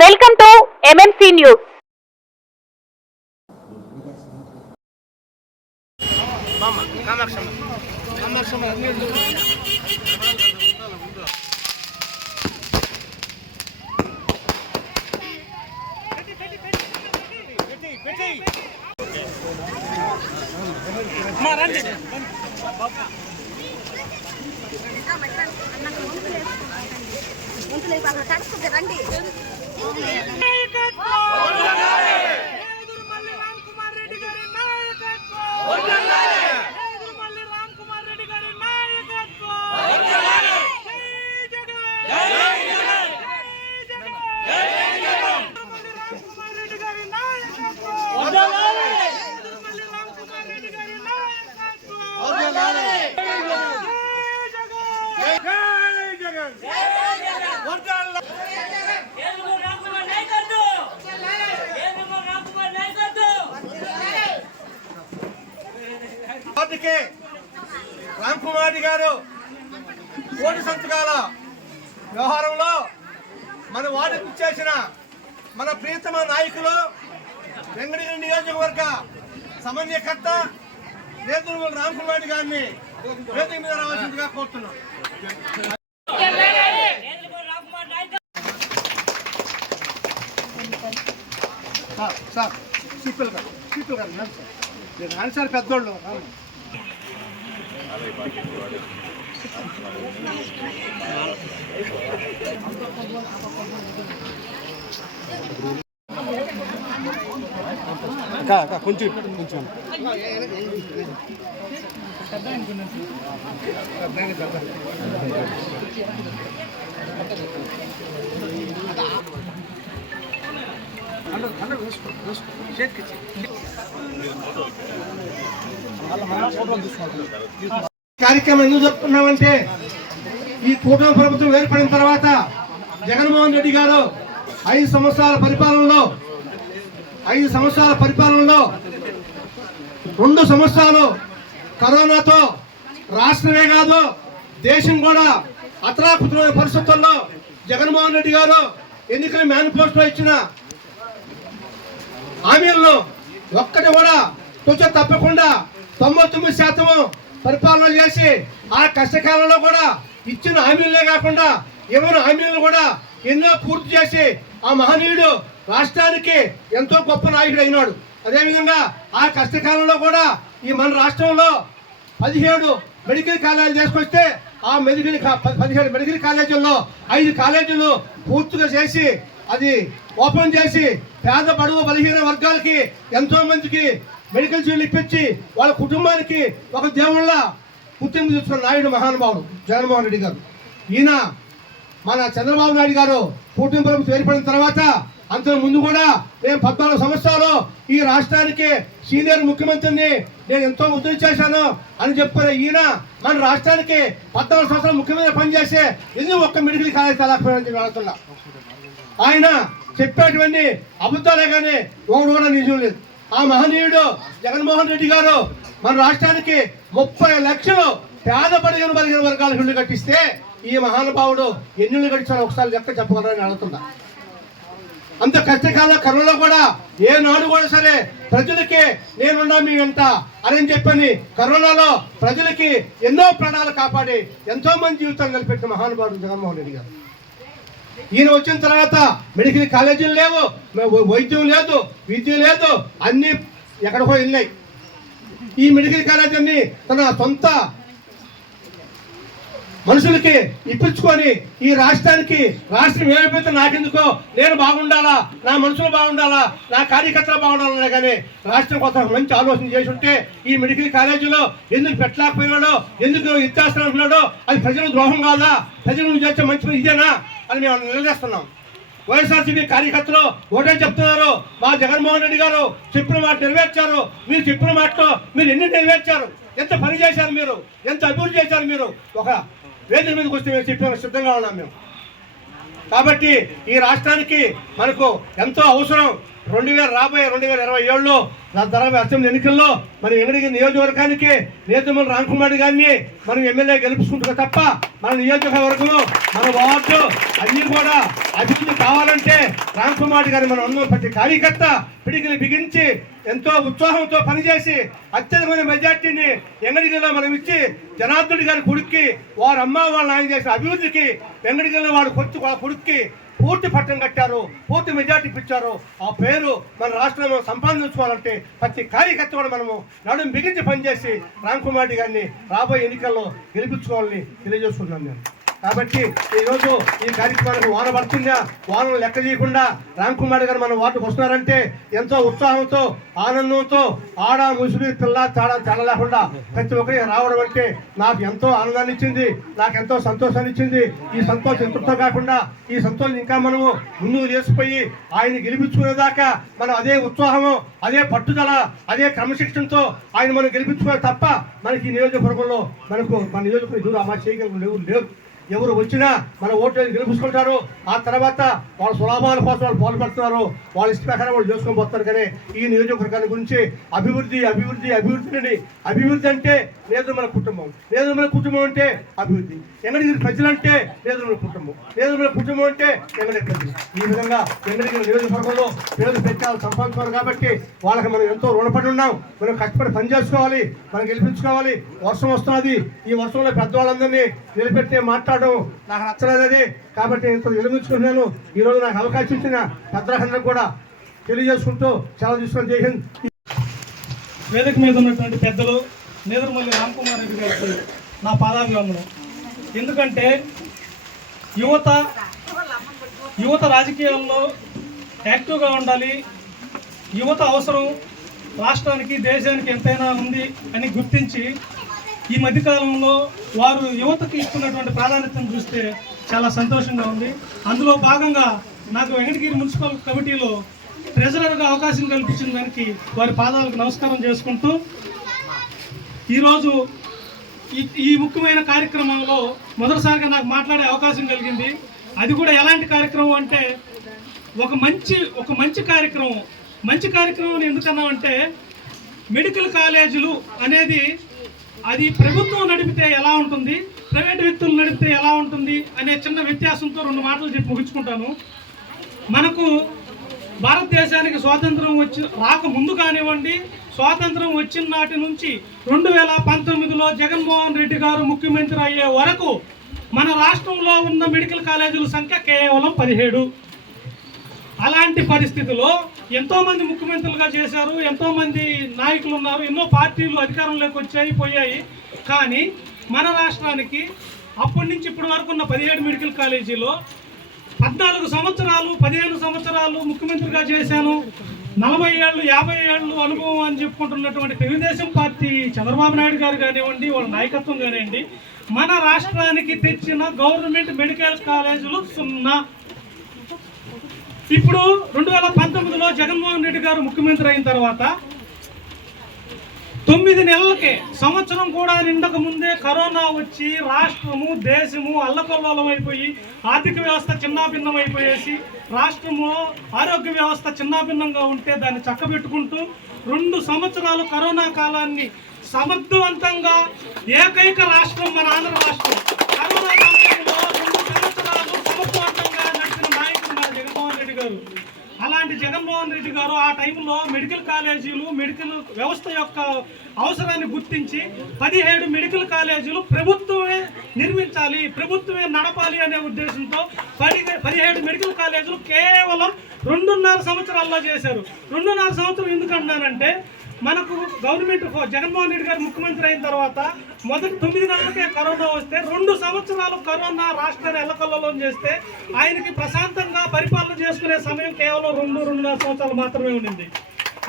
Welcome to MMC news. రండి రామ్ కుమార్ గారు కోటి సంతకాల వ్యవహారంలో మన వార్డుకు ఇచ్చేసిన మన ప్రియతమ నాయకులు వెంకటగిరి నియోజకవర్గ సమన్వయకర్త నేతృత్వం రామ్ కుమార్ గారిని వేదిక మీద రావాల్సిందిగా కోరుతున్నాం. సార్ సీపీఎల్ గారు నాని సార్ పెద్దోళ్ళు కొంచెం కొంచెం కార్యక్రమం ఎందుకు చెప్తున్నామంటే ఈ కూటమి ప్రభుత్వం ఏర్పడిన తర్వాత జగన్మోహన్ రెడ్డి గారు 5 సంవత్సరాల పరిపాలనలో 2 సంవత్సరాలు కరోనాతో రాష్ట్రమే కాదు దేశం కూడా అతలాకుతలమైన పరిస్థితుల్లో జగన్మోహన్ రెడ్డి గారు ఎన్నికల మేనిఫెస్టో ఇచ్చిన హామీలను ఒక్కటి కూడా తుచ తప్పకుండా 99% పరిపాలన చేసి ఆ కష్టకాలంలో కూడా ఇచ్చిన హామీలే కాకుండా ఏమైనా హామీలను కూడా ఎన్నో పూర్తి చేసి ఆ మహనీయుడు రాష్ట్రానికి ఎంతో గొప్ప నాయకుడు అయినాడు. అదేవిధంగా ఆ కష్టకాలంలో కూడా ఈ మన రాష్ట్రంలో 17 మెడికల్ కాలేజీలు తీసుకొస్తే ఆ 17 మెడికల్ కాలేజీల్లో 5 కాలేజీలు పూర్తిగా చేసి అది ఓపెన్ చేసి పేద బడుగు బలహీన వర్గాలకి ఎంతో మందికి మెడికల్ సీట్లు ఇప్పించి వాళ్ళ కుటుంబానికి ఒక దేవుళ్ళ గుర్తింపు తీసుకున్న నాయుడు మహానుభావుడు జగన్మోహన్ రెడ్డి గారు. ఈయన మన చంద్రబాబు నాయుడు గారు కూటమి ప్రభుత్వం ఏర్పడిన తర్వాత అంతకు ముందు కూడా నేను 14 సంవత్సరాలు ఈ రాష్ట్రానికి సీనియర్ ముఖ్యమంత్రిని నేను ఎంతో ఉద్ధరణ చేశాను అని చెప్పుకునే ఈయన మన రాష్ట్రానికి 14 సంవత్సరాలు ముఖ్యమంత్రి పనిచేసే ఎందుకు ఒక్క మెడికల్ కాలేజ్ తలాకపోయాడని వెళుతున్నా. ఆయన చెప్పేటువంటి అబద్ధాలే కానీ ఒకడు కూడా నిజం లేదు. ఆ మహనీయుడు జగన్మోహన్ రెడ్డి గారు మన రాష్ట్రానికి 30 లక్షలు పేద బలహీన వర్గాలకు ఇల్లు కట్టిస్తే ఈ మహానుభావుడు ఎన్ని ఇల్లు కట్టించాలో ఒకసారి లెక్క చెప్పగలరని అడుగుతున్నా. అంత కష్టకాలంలో కరోనా కూడా ఏనాడు కూడా సరే ప్రజలకి నేనున్నా మీ వెంట అని చెప్పని కరోనాలో ప్రజలకి ఎన్నో ప్రాణాలు కాపాడి ఎంతో మంది జీవితాలు నిలబెట్టిన మహానుభావుడు జగన్మోహన్ రెడ్డి గారు. ఈయన వచ్చిన తర్వాత మెడికల్ కాలేజీలు లేవు, వైద్యం లేదు, విద్య లేదు, అన్ని ఎక్కడికో వెళ్ళినాయి. ఈ మెడికల్ కాలేజీ అన్ని తన సొంత మనుషులకి ఇప్పించుకొని ఈ రాష్ట్రానికి రాష్ట్రం ఏమైపోతే నాకెందుకో నేను బాగుండాలా, నా మనుషులు బాగుండాలా, నా కార్యకర్తలు బాగుండాలన్నా కానీ రాష్ట్రం కోసం మంచి ఆలోచన చేసి ఉంటే ఈ మెడికల్ కాలేజీలో ఎందుకు పెట్టలేకపోయినాడో, ఎందుకు ఇచ్చేస్తాను అంటున్నాడో అది ప్రజలకు ద్రోహం కాదా, ప్రజలు చేసే మంచి పని ఇదేనా అని మేము నిలదీస్తున్నాం. వైఎస్ఆర్సీపీ కార్యకర్తలు ఒకటే చెప్తున్నారు, మా జగన్మోహన్ రెడ్డి గారు చెప్పిన మాట నెరవేర్చారు, మీరు చెప్పిన మాటలో మీరు ఎన్ని నెరవేర్చారు, ఎంత పని చేశారు, మీరు ఎంత అభివృద్ధి చేశారు, మీరు ఒక వేదిక మీదకి వస్తే మేము చెప్పే సిద్ధంగా ఉన్నాం మేము. కాబట్టి ఈ రాష్ట్రానికి మనకు ఎంతో అవసరం రాబోయే 2027లో జరగబోయే అసెంబ్లీ ఎన్నికల్లో మన ఎంగడిగిరి నియోజకవర్గానికి నేతమల్లి రామ్కుమార్ గారిని మనం ఎమ్మెల్యే గెలుపుకుంటున్నా తప్ప మన నియోజకవర్గంలో మన వార్డు అన్ని కూడా అభివృద్ధి కావాలంటే రామ్కుమార్ గారిని మనం అందరం ప్రతి కార్యకర్త పిడికిని బిగించి ఎంతో ఉత్సాహంతో పనిచేసి అత్యధికమైన మెజార్టీని ఎంగడిగిరిలో మనం ఇచ్చి జనార్దనుడి గారి కొడుక్కి వారు అమ్మ వాళ్ళ ఆయన చేసిన అభివృద్ధికి ఎంగడిగిరిలో వాడు వాళ్ళ కొడుక్కి పూర్తి పట్టం కట్టారు, పూర్తి మెజార్టీ ఇచ్చారు. ఆ పేరు మన రాష్ట్రంలో సంపాదించుకోవాలంటే ప్రతి కార్యకర్త కూడా మనము నడుము బిగించి పనిచేసి రామ్కుమార్ గారిని రాబోయే ఎన్నికల్లో గెలిపించుకోవాలని తెలియజేస్తున్నాను నేను. కాబట్టి ఈరోజు ఈ కార్యక్రమానికి వాన పడుతుందా వానలు లెక్క చేయకుండా రామ్కుమార్ గారు మన వార్డుకు వస్తున్నారంటే ఎంతో ఉత్సాహంతో ఆనందంతో ఆడ ముసుడి పిల్ల చాలా లేకుండా ప్రతి ఒక్కరికి రావడం అంటే నాకు ఎంతో ఆనందాన్ని ఇచ్చింది, నాకు ఎంతో సంతోషాన్ని ఇచ్చింది. ఈ సంతోషం ఎంతో కాకుండా ఈ సంతోషం ఇంకా మనము ముందుకు చేసిపోయి ఆయన గెలిపించుకునేదాకా మనం అదే ఉత్సాహము, అదే పట్టుదల, అదే క్రమశిక్షణతో ఆయన మనం గెలిపించుకోవాలి తప్ప మనకి ఈ నియోజకవర్గంలో మన నియోజకవర్గం ఎదురు అమలు చేయగలిగిన లేరు. ఎవరు వచ్చినా మన ఓట్లు గెలిపించుకుంటారు. ఆ తర్వాత వాళ్ళ స్వలాభాల కోసం వాళ్ళు పాల్పడుతున్నారు, వాళ్ళ ఇష్ట ప్రకారం వాళ్ళు చేసుకొని పోతారు. కానీ ఈ నియోజకవర్గాన్ని గురించి అభివృద్ధి అంటే లేదు మన కుటుంబం అంటే అభివృద్ధి, ఎంగడిగిరి ప్రజలు అంటే లేదు మన కుటుంబం అంటే ఎంగడిగిరి ప్రజలు. ఈ విధంగా ఎంగడిగిరి నియోజకవర్గంలో పేరు పెట్టాలి సంపాదించుకోవాలి. కాబట్టి వాళ్ళకి మనం ఎంతో రుణపడి ఉన్నాం. మనం కష్టపడి పని చేసుకోవాలి, మనం గెలిపించుకోవాలి. వర్షం వస్తున్నది, ఈ వర్షంలో పెద్దవాళ్ళందరినీ నిలబెట్టే మాట్లాడడం నాకు నచ్చలేదు. అది కాబట్టి ఇంత వెలుగుచ్చుకున్నాను. ఈరోజు నాకు అవకాశం ఇచ్చిన పెద్దలందరూ కూడా తెలియజేసుకుంటూ చాలా తీసుకొని జై హింద్. వేదిక మీద ఉన్నటువంటి పెద్దలు నేదురుమల్లి రామ్కుమార్ రెడ్డి గారికి నా పాదాభివందనం. ఎందుకంటే యువత రాజకీయాల్లో యాక్టివ్గా ఉండాలి, యువత అవసరం రాష్ట్రానికి దేశానికి ఎంతైనా ఉంది అని గుర్తించి ఈ మధ్యకాలంలో వారు యువతకి ఇస్తున్నటువంటి ప్రాధాన్యతను చూస్తే చాలా సంతోషంగా ఉంది. అందులో భాగంగా నాకు వెంకటగిరి మున్సిపల్ కమిటీలో ట్రెజరర్గా అవకాశం కల్పించిన దానికి వారి పాదాలకు నమస్కారం చేసుకుంటూ ఈరోజు ఈ ముఖ్యమైన కార్యక్రమంలో మొదటిసారిగా నాకు మాట్లాడే అవకాశం కలిగింది. అది కూడా ఎలాంటి కార్యక్రమం అంటే ఒక మంచి కార్యక్రమం ఎందుకన్నామంటే మెడికల్ కాలేజీలు అనేది అది ప్రభుత్వం నడిపితే ఎలా ఉంటుంది, ప్రైవేట్ వ్యక్తులు నడిపితే ఎలా ఉంటుంది అనే చిన్న వ్యత్యాసంతో 2 మాటలు చెప్పి ముగించుకుంటాను. మనకు భారతదేశానికి స్వాతంత్రం రాకముందు కానివ్వండి, స్వాతంత్రం వచ్చిన నాటి నుంచి 2019లో జగన్మోహన్ రెడ్డి గారు ముఖ్యమంత్రి అయ్యే వరకు మన రాష్ట్రంలో ఉన్న మెడికల్ కాలేజీల సంఖ్య కేవలం 17. అలాంటి పరిస్థితిలో ఎంతోమంది ముఖ్యమంత్రులుగా చేశారు, ఎంతోమంది నాయకులు ఉన్నారు, ఎన్నో పార్టీలు అధికారంలోకి పోయాయి. కానీ మన రాష్ట్రానికి అప్పటి నుంచి ఇప్పటి వరకు ఉన్న 17 మెడికల్ కాలేజీలో 14 సంవత్సరాలు 15 సంవత్సరాలు ముఖ్యమంత్రిగా చేశాను, 40 ఏళ్ళు 50 ఏళ్ళు అనుభవం అని చెప్పుకుంటున్నటువంటి తెలుగుదేశం పార్టీ చంద్రబాబు నాయుడు గారు కానివ్వండి, వాళ్ళ నాయకత్వం కానివ్వండి, మన రాష్ట్రానికి తెచ్చిన గవర్నమెంట్ మెడికల్ కాలేజీలు 0. ఇప్పుడు 2019లో జగన్మోహన్ రెడ్డి గారు ముఖ్యమంత్రి అయిన తర్వాత 9 నెలలకే, సంవత్సరం కూడా నిండక ముందే కరోనా వచ్చి రాష్ట్రము దేశము అల్లకల్లోలం అయిపోయి ఆర్థిక వ్యవస్థ చిన్నాభిన్నం అయిపోయేసి రాష్ట్రంలో ఆరోగ్య వ్యవస్థ చిన్నాభిన్నంగా ఉంటే దాన్ని చక్కబెట్టుకుంటూ 2 సంవత్సరాలు కరోనా కాలాన్ని సమర్థవంతంగా ఏకైక రాష్ట్రం మన ఆంధ్ర రాష్ట్రం. కరోనా సమయంలో 2 సంవత్సరాలు సమర్థవంతంగా నడిచిన నాయకుడు మన జగన్మోహన్ రెడ్డి గారు. అలాంటి జగన్మోహన్ రెడ్డి గారు ఆ టైంలో మెడికల్ కాలేజీలు, మెడికల్ వ్యవస్థ యొక్క అవసరాన్ని గుర్తించి 17 మెడికల్ కాలేజీలు ప్రభుత్వమే నిర్మించాలి, ప్రభుత్వమే నడపాలి అనే ఉద్దేశంతో 17 మెడికల్ కాలేజీలు కేవలం 2.5 సంవత్సరాల్లో చేశారు. 2.5 సంవత్సరం ఎందుకంటున్నానంటే మనకు గవర్నమెంట్ జగన్మోహన్ రెడ్డి గారు ముఖ్యమంత్రి అయిన తర్వాత మొదటి 9 నెలలకే కరోనా వస్తే 2 సంవత్సరాలు కరోనా రాష్ట్రాన్ని ఎల్లకల్లోలం చేస్తే ఆయనకి ప్రశాంతంగా పరిపాలన చేసుకునే సమయం కేవలం 2.5 సంవత్సరాలు మాత్రమే ఉండింది.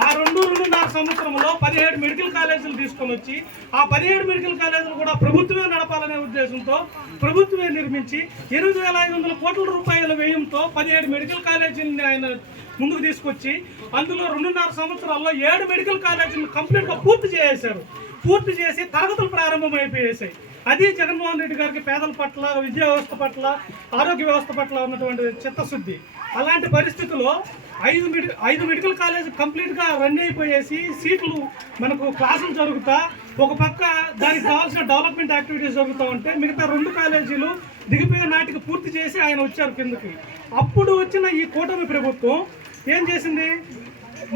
ఆ 2.5 సంవత్సరంలో 17 మెడికల్ కాలేజీలు తీసుకొని వచ్చి ఆ 17 మెడికల్ కాలేజీలు కూడా ప్రభుత్వమే నడపాలనే ఉద్దేశంతో ప్రభుత్వమే నిర్మించి 8,500 కోట్ల రూపాయల వ్యయంతో 17 మెడికల్ కాలేజీలని ఆయన ముందుకు తీసుకొచ్చి అందులో 2.5 సంవత్సరాల్లో 7 మెడికల్ కాలేజీలు కంప్లీట్గా పూర్తి చేసి తరగతులు ప్రారంభమైపోయేసాయి. అది జగన్మోహన్ రెడ్డి గారికి పేదల పట్ల, విద్యా వ్యవస్థ పట్ల, ఆరోగ్య వ్యవస్థ పట్ల ఉన్నటువంటి చిత్తశుద్ధి. అలాంటి పరిస్థితుల్లో ఐదు మెడికల్ కాలేజ్ కంప్లీట్గా రన్ అయిపోయేసి సీట్లు మనకు క్లాసులు జరుగుతా ఒక పక్క దానికి కావాల్సిన డెవలప్మెంట్ యాక్టివిటీస్ జరుగుతూ ఉంటే మిగతా 2 కాలేజీలు దిగిపోయే నాటికి పూర్తి చేసి ఆయన వచ్చారు కిందకి. అప్పుడు వచ్చిన ఈ కూటమి ప్రభుత్వం ఏం చేసింది,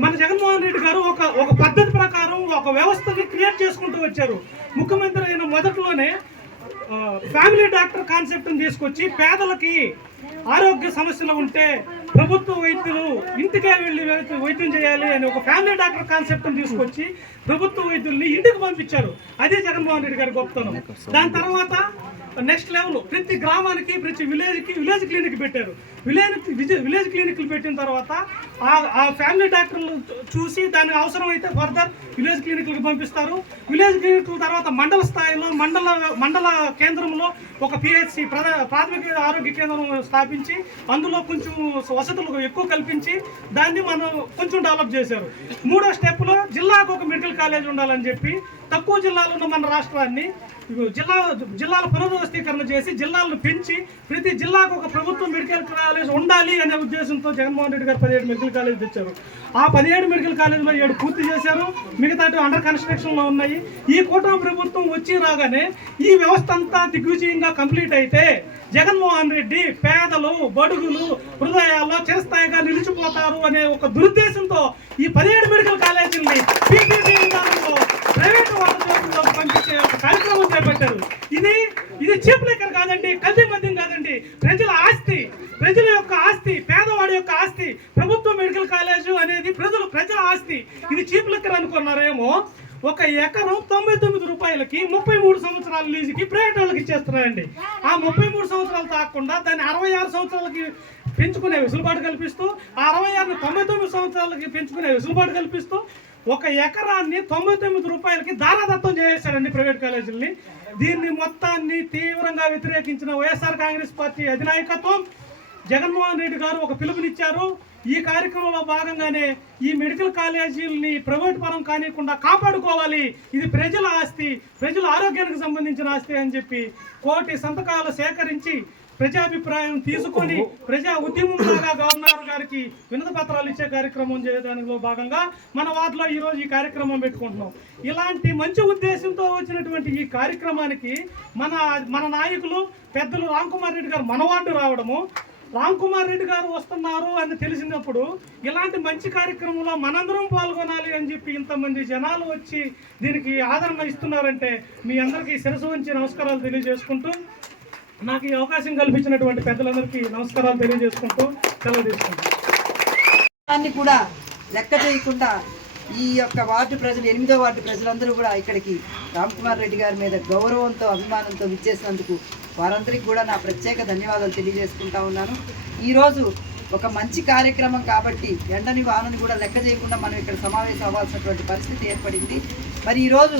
మన జగన్మోహన్ రెడ్డి గారు ఒక పద్ధతి ప్రకారం ఒక వ్యవస్థని క్రియేట్ చేసుకుంటూ వచ్చారు. ముఖ్యమంత్రి అయిన మొదట్లోనే ఫ్యామిలీ డాక్టర్ కాన్సెప్ట్ని తీసుకొచ్చి పేదలకి ఆరోగ్య సమస్యలు ఉంటే ప్రభుత్వ వైద్యులు ఇంటికే వెళ్ళి వైద్యం చేయాలి అని ఒక ఫ్యామిలీ డాక్టర్ కాన్సెప్ట్ని తీసుకొచ్చి ప్రభుత్వ వైద్యుల్ని ఇంటికి పంపించారు. అదే జగన్మోహన్ రెడ్డి గారి గొప్పతనం. దాని తర్వాత నెక్స్ట్ లెవెల్ ప్రతి గ్రామానికి ప్రతి విలేజ్ క్లినిక్ పెట్టారు. విలేజ్ క్లినిక్లు పెట్టిన తర్వాత ఆ ఫ్యామిలీ డాక్టర్లు చూసి దానికి అవసరమైతే ఫర్దర్ విలేజ్ క్లినిక్లకు పంపిస్తారు. విలేజ్ క్లినిక్ల తర్వాత మండల స్థాయిలో మండల కేంద్రంలో ఒక పిహెచ్సి ప్రాథమిక ఆరోగ్య కేంద్రం స్థాపించి అందులో కొంచెం వసతులు ఎక్కువ కల్పించి దాన్ని మనం కొంచెం డెవలప్ చేశారు. 3వ స్టెప్లో జిల్లాకు ఒక మెడికల్ కాలేజ్ ఉండాలని చెప్పి తక్కువ జిల్లాలో ఉన్న మన రాష్ట్రాన్ని జిల్లాల పునర్వ్యవస్థీకరణ చేసి జిల్లాలను పెంచి ప్రతి జిల్లాకు ఒక ప్రభుత్వ మెడికల్ కాలేజ్ ఉండాలి అనే ఉద్దేశంతో జగన్మోహన్ రెడ్డి గారు 17 మెడికల్ కాలేజ్ తెచ్చారు. ఆ 17 మెడికల్ కాలేజీలో 7 పూర్తి చేశారు, మిగతా అండర్ కన్స్ట్రక్షన్లో ఉన్నాయి. ఈ కూటమి ప్రభుత్వం వచ్చి రాగానే ఈ వ్యవస్థ అంతా దిగ్విజయంగా కంప్లీట్ అయితే జగన్మోహన్ రెడ్డి పేదలు బడుగులు హృదయాల్లో చిరస్థాయిగా నిలిచిపోతారు అనే ఒక దురుద్దేశంతో ఈ 17 మెడికల్ కాలేజీల్ని పీపీపీ విధానంలో ప్రైవేటు వాళ్ళతో పంపించే ఒక కార్యక్రమం చేపట్టారు. ఇది చీప్ లిక్కర్ కాదండి, కల్తీ మద్యం కాదండి, ప్రజల ఆస్తి, ప్రజల యొక్క ఆస్తి, పేదవాడి యొక్క ఆస్తి. ప్రభుత్వ మెడికల్ కాలేజు అనేది ప్రజల ఆస్తి. ఇది చీప్ లిక్కర్ అనుకున్నారేమో. 1 ఎకరం 99 రూపాయలకి 33 సంవత్సరాల లీజుకి ప్రైవేట్ వాళ్ళకి ఇచ్చేస్తున్నారండి. ఆ 33 సంవత్సరాలు తాకుండా దాన్ని 66 సంవత్సరాలకి పెంచుకునే వెసులుబాటు కల్పిస్తూ, ఆ 66ని 99 సంవత్సరాలకి పెంచుకునే వెసులుబాటు కల్పిస్తూ 1 ఎకరాన్ని 99 రూపాయలకి దారాదత్తం చేసేశారండి ప్రైవేట్ కాలేజీలని. దీన్ని మొత్తాన్ని తీవ్రంగా వ్యతిరేకించిన వైఎస్ఆర్ కాంగ్రెస్ పార్టీ అధినాయకత్వం జగన్మోహన్ రెడ్డి గారు ఒక పిలుపునిచ్చారు. ఈ కార్యక్రమంలో భాగంగానే ఈ మెడికల్ కాలేజీలని ప్రైవేట్ పరం కానివ్వకుండా కాపాడుకోవాలి, ఇది ప్రజల ఆస్తి, ప్రజల ఆరోగ్యానికి సంబంధించిన ఆస్తి అని చెప్పి 1 కోటి సంతకాలు సేకరించి ప్రజాభిప్రాయం తీసుకొని ప్రజా ఉద్యమంలాగా గవర్నర్ గారికి వినతి పత్రాలు ఇచ్చే కార్యక్రమం చేయడానికి భాగంగా మన వార్డులో ఈరోజు ఈ కార్యక్రమం పెట్టుకుంటున్నాం. ఇలాంటి మంచి ఉద్దేశంతో వచ్చినటువంటి ఈ కార్యక్రమానికి మన నాయకులు పెద్దలు రామ్ కుమార్ రెడ్డి గారు మన వార్డు రావడము, రామ్ కుమార్ రెడ్డి గారు వస్తున్నారు అని తెలిసినప్పుడు ఇలాంటి మంచి కార్యక్రమంలో మనందరం పాల్గొనాలి అని చెప్పి ఇంతమంది జనాలు వచ్చి దీనికి ఆదరణ ఇస్తున్నారంటే మీ అందరికీ శిరసు వంచి నమస్కారాలు తెలియజేసుకుంటూ, నాకు ఈ అవకాశం కల్పించినటువంటి పెద్దలందరికీ నమస్కారాలు తెలియజేసుకుంటూ సెలవు తీసుకుంటాం. కూడా లెక్క చేయకుండా ఈ యొక్క వార్డు ప్రజలు 8వ వార్డు ప్రజలందరూ కూడా ఇక్కడికి రామ్ కుమార్ రెడ్డి గారి మీద గౌరవంతో అభిమానంతో విచ్చేసినందుకు వారందరికీ కూడా నా ప్రత్యేక ధన్యవాదాలు తెలియజేసుకుంటా ఉన్నాను. ఈరోజు ఒక మంచి కార్యక్రమం కాబట్టి ఎండని వానని కూడా లెక్క చేయకుండా మనం ఇక్కడ సమావేశం అవ్వాల్సినటువంటి పరిస్థితి ఏర్పడింది. మరి ఈరోజు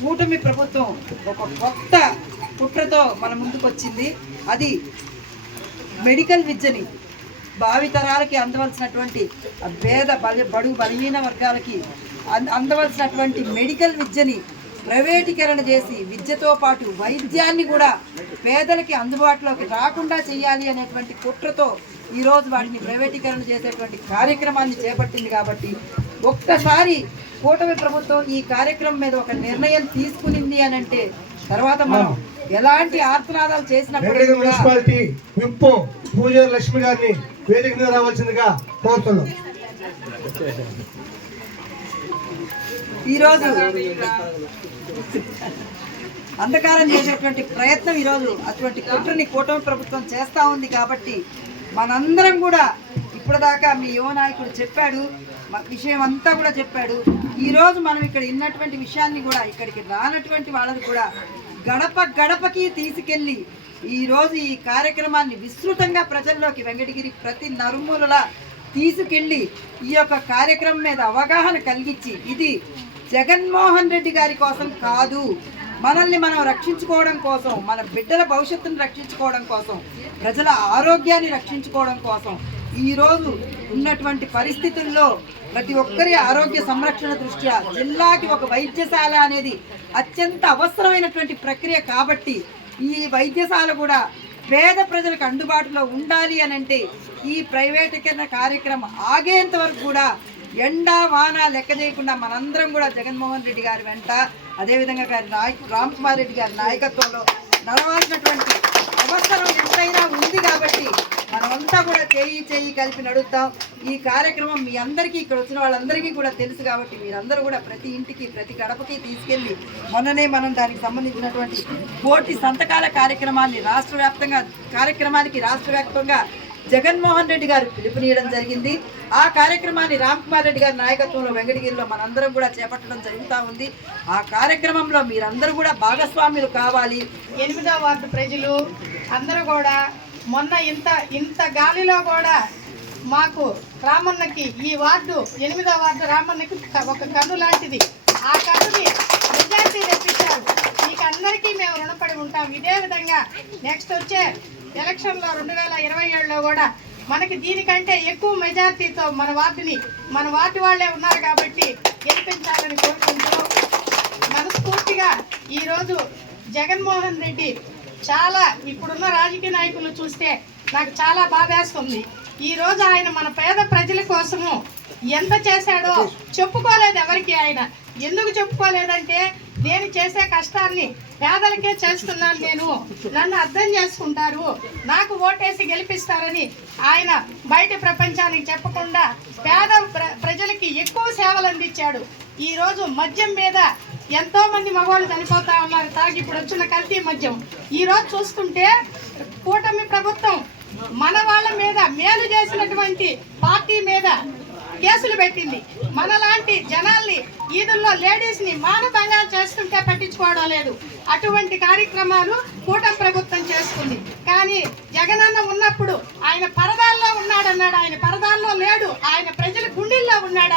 కూటమి ప్రభుత్వం ఒక కొత్త కుట్రతో మన ముందుకు వచ్చింది. అది మెడికల్ విద్యని భావితరాలకి అందవలసినటువంటి బడుగు బలహీన వర్గాలకి అందవలసినటువంటి మెడికల్ విద్యని ప్రైవేటీకరణ చేసి విద్యతో పాటు వైద్యాన్ని కూడా పేదలకి అందుబాటులోకి రాకుండా చేయాలి అనేటువంటి కుట్రతో ఈరోజు వాటిని ప్రైవేటీకరణ చేసేటువంటి కార్యక్రమాన్ని చేపట్టింది. కాబట్టి ఒక్కసారి కూటమి ప్రభుత్వం ఈ కార్యక్రమం మీద ఒక నిర్ణయం తీసుకునింది అని అంటే తర్వాత మనం ఎలాంటి ఆర్తనాదాలు చేసినప్పుడు మున్సిపాలిటీ విప్పు పూజారి లక్ష్మి గారిని వేదిక మీద రావాల్సిందిగా కోరుతున్నాం. ఈరోజు అంధకారం చేసేటువంటి ప్రయత్నం ఈరోజు అటువంటి కుట్రని కూటమి ప్రభుత్వం చేస్తూ ఉంది. కాబట్టి మనందరం కూడా ఇప్పటిదాకా మీ యువ నాయకుడు చెప్పాడు, విషయం అంతా కూడా చెప్పాడు. ఈరోజు మనం ఇక్కడ ఉన్నటువంటి విషయాన్ని కూడా ఇక్కడికి రానటువంటి వాళ్ళని కూడా గడప గడపకి తీసుకెళ్ళి ఈరోజు ఈ కార్యక్రమాన్ని విస్తృతంగా ప్రజల్లోకి వెంకటగిరి ప్రతి నరుమూలలా తీసుకెళ్ళి ఈ యొక్క కార్యక్రమం మీద అవగాహన కలిగించి ఇది జగన్మోహన్ రెడ్డి గారి కోసం కాదు, మనల్ని మనం రక్షించుకోవడం కోసం, మన బిడ్డల భవిష్యత్తును రక్షించుకోవడం కోసం, ప్రజల ఆరోగ్యాన్ని రక్షించుకోవడం కోసం ఈరోజు ఉన్నటువంటి పరిస్థితుల్లో ప్రతి ఒక్కరి ఆరోగ్య సంరక్షణ దృష్ట్యా జిల్లాకి ఒక వైద్యశాల అనేది అత్యంత అవసరమైనటువంటి ప్రక్రియ. కాబట్టి ఈ వైద్యశాల కూడా పేద ప్రజలకు అందుబాటులో ఉండాలి అని అంటే ఈ ప్రైవేటీకరణ కార్యక్రమం ఆగేంత వరకు కూడా ఎండా వాన లెక్క చేయకుండా మనందరం కూడా జగన్మోహన్ రెడ్డి గారి వెంట అదేవిధంగా రామ్ కుమార్ రెడ్డి గారి నాయకత్వంలో నడవాల్సినటువంటి అవసరం ఎంతైనా ఉంది కాబట్టి మనమంతా కూడా చేయి కలిపి నడుద్దాం. ఈ కార్యక్రమం మీ అందరికీ ఇక్కడ వచ్చిన వాళ్ళందరికీ కూడా తెలుసు కాబట్టి మీరందరూ కూడా ప్రతి ఇంటికి ప్రతి గడపకి తీసుకెళ్ళి మొన్ననే మనం దానికి సంబంధించినటువంటి కోటి సంతకాల కార్యక్రమాన్ని రాష్ట్ర వ్యాప్తంగా జగన్మోహన్ రెడ్డి గారు పిలుపునియడం జరిగింది. ఆ కార్యక్రమాన్ని రామ్ కుమార్ రెడ్డి గారి నాయకత్వంలో వెంకటగిరిలో మనందరం కూడా చేపట్టడం జరుగుతూ ఉంది. ఆ కార్యక్రమంలో మీరందరూ కూడా భాగస్వాములు కావాలి. 8వ వార్డు ప్రజలు అందరూ కూడా మొన్న ఇంత గాలిలో కూడా మాకు రామన్నకి ఈ వార్డు 8వ వార్డు రామన్నకి ఒక కన్ను లాంటిది. ఆ కన్నుని మెజార్టీ తెప్పించారు. మీకు అందరికీ మేము రుణపడి ఉంటాం. ఇదే విధంగా నెక్స్ట్ వచ్చే ఎలక్షన్లో 2027లో కూడా మనకి దీనికంటే ఎక్కువ మెజార్టీతో మన వార్డు వాళ్ళే ఉన్నారు కాబట్టి గెలిపించాలని కోరుకుంటూ మనస్ఫూర్తిగా ఈరోజు జగన్మోహన్ రెడ్డి చాలా ఇప్పుడున్న రాజకీయ నాయకులు చూస్తే నాకు చాలా బాధేస్తుంది. ఈరోజు ఆయన మన పేద ప్రజల కోసము ఎంత చేశాడో చెప్పుకోలేదు ఎవరికి. ఆయన ఎందుకు చెప్పుకోలేదంటే నేను చేసే కష్టాన్ని పేదలకే చేస్తున్నాను, నన్ను అర్థం చేసుకుంటారు, నాకు ఓటేసి గెలిపిస్తారని ఆయన బయట ప్రపంచానికి చెప్పకుండా పేద ప్రజలకి ఎక్కువ సేవలు అందించాడు. ఈరోజు మద్యం మీద ఎంతో మంది మగవాళ్ళు చనిపోతా ఉన్నారు తాగి. ఇప్పుడు వచ్చిన కల్తీ మద్యం ఈరోజు చూస్తుంటే కూటమి ప్రభుత్వం మన వాళ్ళ మీద మేలు చేసినటువంటి పార్టీ మీద కేసులు పెట్టింది. మనలాంటి జనాల్ని ఈదుల్లో లేడీస్ని మానభంగాలు చేస్తుంటే పట్టించుకోవడం లేదు. అటువంటి కార్యక్రమాలు కూటమి ప్రభుత్వం చేస్తుంది. కానీ జగనన్న ఉన్నప్పుడు ఆయన పరదాల్లో ఉన్నాడన్నాడు. ఆయన పరదాల్లో లేడు, ఆయన ప్రజల గుండెల్లో ఉన్నాడు